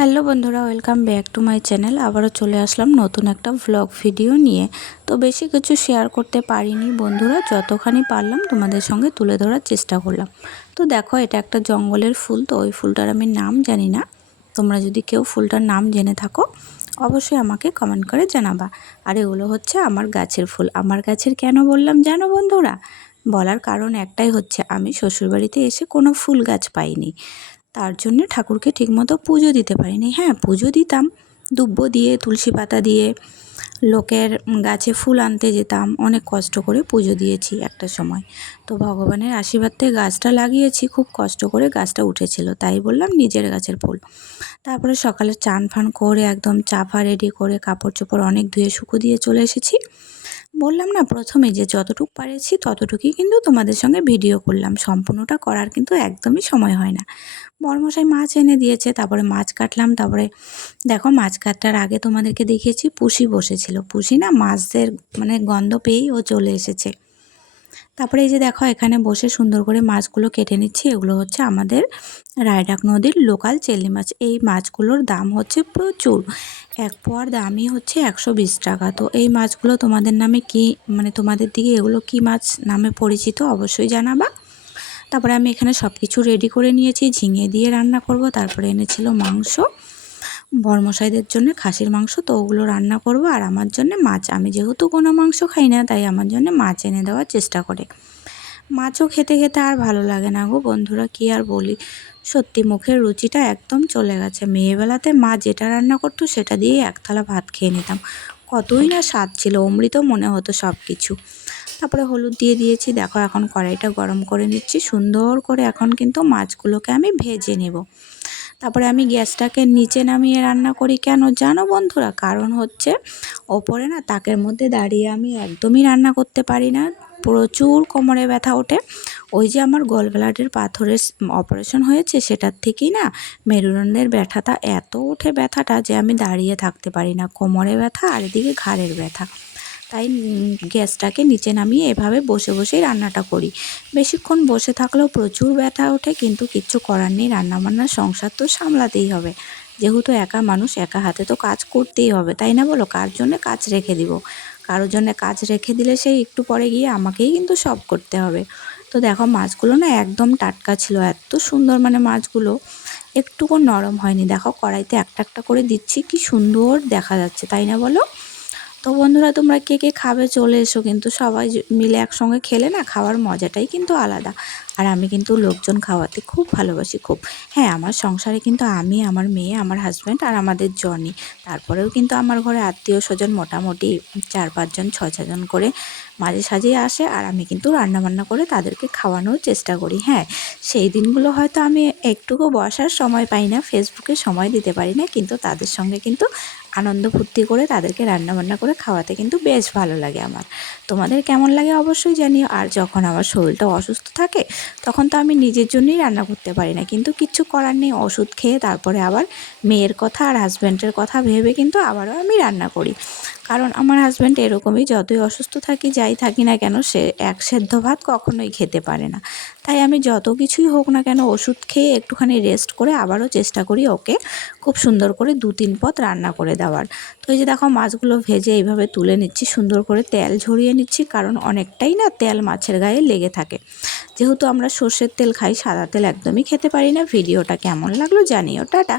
Hello বন্ধুরা, welcome back to my channel. আবারও চলে আসলাম নতুন একটা ভ্লগ ভিডিও নিয়ে। তো বেশি কিছু শেয়ার করতে পারিনি বন্ধুরা, যতখানি পারলাম তোমাদের সঙ্গে তুলে ধরার চেষ্টা করলাম। তো দেখো, এটা একটা জঙ্গলের ফুল, তো ওই ফুলটার আমি নাম জানি না। তোমরা যদি কেউ ফুলটার নাম জেনে থাকো, অবশ্যই আমাকে কমেন্ট করে জানাবা। আর এগুলো হচ্ছে আমার গাছের ফুল। আমার গাছের কেন বললাম জানো বন্ধুরা? বলার কারণ একটাই হচ্ছে, আমি শ্বশুরবাড়িতে এসে কোনো ফুল গাছ পাইনি। তার জন্যে ঠাকুরকে ঠিকমতো পুজো দিতে পারিনি। হ্যাঁ পুজো দিতাম, দুব্বো দিয়ে, তুলসী পাতা দিয়ে, লোকের গাছে ফুল আনতে যেতাম, অনেক কষ্ট করে পুজো দিয়েছি একটা সময়। তো ভগবানের আশীর্বাদতে গাছটা লাগিয়েছি, খুব কষ্ট করে গাছটা উঠেছিল, তাই বললাম নিজের গাছের ফুল। তারপরে সকালে চান ফান করে একদম চাফা রেডি করে কাপড় চোপড় অনেক ধুয়ে শুকো দিয়ে চলে এসেছি। বললাম না প্রথমে যে যতটুকু পারেছি ততটুকুই কিন্তু তোমাদের সঙ্গে ভিডিও করলাম। সম্পূর্ণটা করার কিন্তু একদমই সময় হয় না। বর্মশাই মাছ এনে দিয়েছে, তারপরে মাছ কাটলাম, তারপরে দেখো মাছ কাটার আগে তোমাদেরকে দেখিয়েছি, পুষি বসেছিল। পুষি না মাছদের মানে গন্ধ পেয়েই ও চলে এসেছে। তারপরে এই যে দেখো, এখানে বসে সুন্দর করে মাছগুলো কেটে নিচ্ছি। এগুলো হচ্ছে আমাদের রায়ডাক নদীর লোকাল চেলি মাছ। এই মাছগুলোর দাম হচ্ছে প্রচুর। এক পোয়ার দামই হচ্ছে একশো বিশ টাকা। তো এই মাছগুলো তোমাদের নামে কি মানে তোমাদের দিকে এগুলো কি মাছ নামে পরিচিত অবশ্যই জানাবা। তারপরে আমি এখানে সব কিছু রেডি করে নিয়েছি। ঝিঙে দিয়ে রান্না করব, তারপরে এনেছিল মাংস। বরমশাইদের জন্য খাসির মাংস, তো ওগুলো রান্না করব। আর আমার জন্য মাছ। আমি যেহেতু কোনো মাংস খাই না, তাই আমার জন্য মাছ এনে দেওয়ার চেষ্টা করে। মাছও খেতে খেতে আর ভালো লাগে না গো বন্ধুরা, কি আর বলি। সত্যি মুখের রুচিটা একদম চলে গেছে। মেয়েবেলাতে মা যেটা রান্না করতো, সেটা দিয়েই একতলা ভাত খেয়ে নিতাম। কতই না স্বাদ ছিল, অমৃত মনে হতো সব কিছু তারপরে হলুদ দিয়ে দিয়েছি, দেখো এখন কড়াইটা গরম করে নিচ্ছি। সুন্দর করে এখন কিন্তু মাছগুলোকে আমি ভেজে নেব। তারপরে আমি গ্যাসটাকে নিচে নামিয়ে রান্না করি। কেন জানো বন্ধুরা? কারণ হচ্ছে ওপরে না তাকের মধ্যে দাঁড়িয়ে আমি একদমই রান্না করতে পারি না। প্রচুর কোমরে ব্যথা ওঠে। ওই যে আমার গলব্লাডের পাথরের অপারেশন হয়েছে, সেটার থেকেই না মেরুদণ্ডের ব্যথাটা এত ওঠে ব্যথাটা যে আমি দাঁড়িয়ে থাকতে পারি না। কোমরে ব্যথা আর এদিকে ঘাড়ের ব্যথা। তাই গ্যাসটাকে নিচে নামিয়ে এভাবে বসে বসেই রান্নাটা করি। বেশিক্ষণ বসে থাকলেও প্রচুর ব্যথা ওঠে, কিন্তু কিচ্ছু করার নেই। রান্নাবান্নার সংসার তো সামলাতেই হবে। যেহেতু একা মানুষ, একা হাতে তো কাজ করতেই হবে, তাই না বলো? কার জন্য কাজ রেখে দিব? কারোর জন্য কাজ রেখে দিলে সেই একটু পরে গিয়ে আমাকেই কিন্তু সব করতে হবে। তো দেখো, মাছগুলো না একদম টাটকা ছিল, এত সুন্দর মানে মাছগুলো। একটুকু নরম হয়নি। দেখো, কড়াইতে একটা একটা করে দিচ্ছি, কি সুন্দর দেখা যাচ্ছে, তাই না বলো? তো বন্ধুরা, তোমরা কে কে খাবে চলে এসো কিন্তু সবাই মিলে একসঙ্গে খেলে না, খাওয়ার মজাটাই কিন্তু আলাদা। আর আমি কিন্তু লোকজন খাওয়াতে খুব ভালোবাসি, খুব। হ্যাঁ আমার সংসারে কিন্তু আমি, আমার মেয়ে, আমার হাজব্যান্ড আর আমাদের জনি। তারপরেও কিন্তু আমার ঘরে আত্মীয় স্বজন মোটামুটি চার পাঁচজন ছ ছজন করে মাঝে সাঝেই আসে আর আমি কিন্তু রান্নাবান্না করে তাদেরকে খাওয়ানোর চেষ্টা করি। হ্যাঁ সেই দিনগুলো হয়তো আমি একটুকু বসার সময় পাই না ফেসবুকে সময় দিতে পারি না, কিন্তু তাদের সঙ্গে কিন্তু আনন্দ ফুর্তি করে তাদেরকে রান্নাবান্না করে খাওয়াতে কিন্তু বেশ ভালো লাগে আমার। তোমাদের কেমন লাগে অবশ্যই জানিও। আর যখন আমার শরীরটা অসুস্থ থাকে, তখন তো আমি নিজের জন্যই রান্না করতে পারি না। কিন্তু কিচ্ছু করার নেই, ওষুধ খেয়ে তারপরে আবার মেয়ের কথা আর হাজব্যান্ডের কথা ভেবে কিন্তু আবারও আমি রান্না করি। কারণ আমার হাজব্যান্ড এরকমই, যতই অসুস্থ থাকি, যাই থাকি না কেন, সে এক সেদ্ধ ভাত কখনোই খেতে পারে না। তাই আমি যত কিছুই হোক না কেন, ওষুধ খেয়ে একটুখানি রেস্ট করে আবারও চেষ্টা করি ওকে খুব সুন্দর করে দু তিন পথ রান্না করে দেওয়ার। তো এই যে দেখো, মাছগুলো ভেজে এইভাবে তুলে নিচ্ছি, সুন্দর করে তেল ঝরিয়ে নিচ্ছি, কারণ অনেকটাই না তেল মাছের গায়ে লেগে থাকে। যেহেতু আমরা সর্ষের তেল খাই, সাদা তেল একদমই খেতে পারি না। ভিডিওটা কেমন লাগল জানিও। টাটা!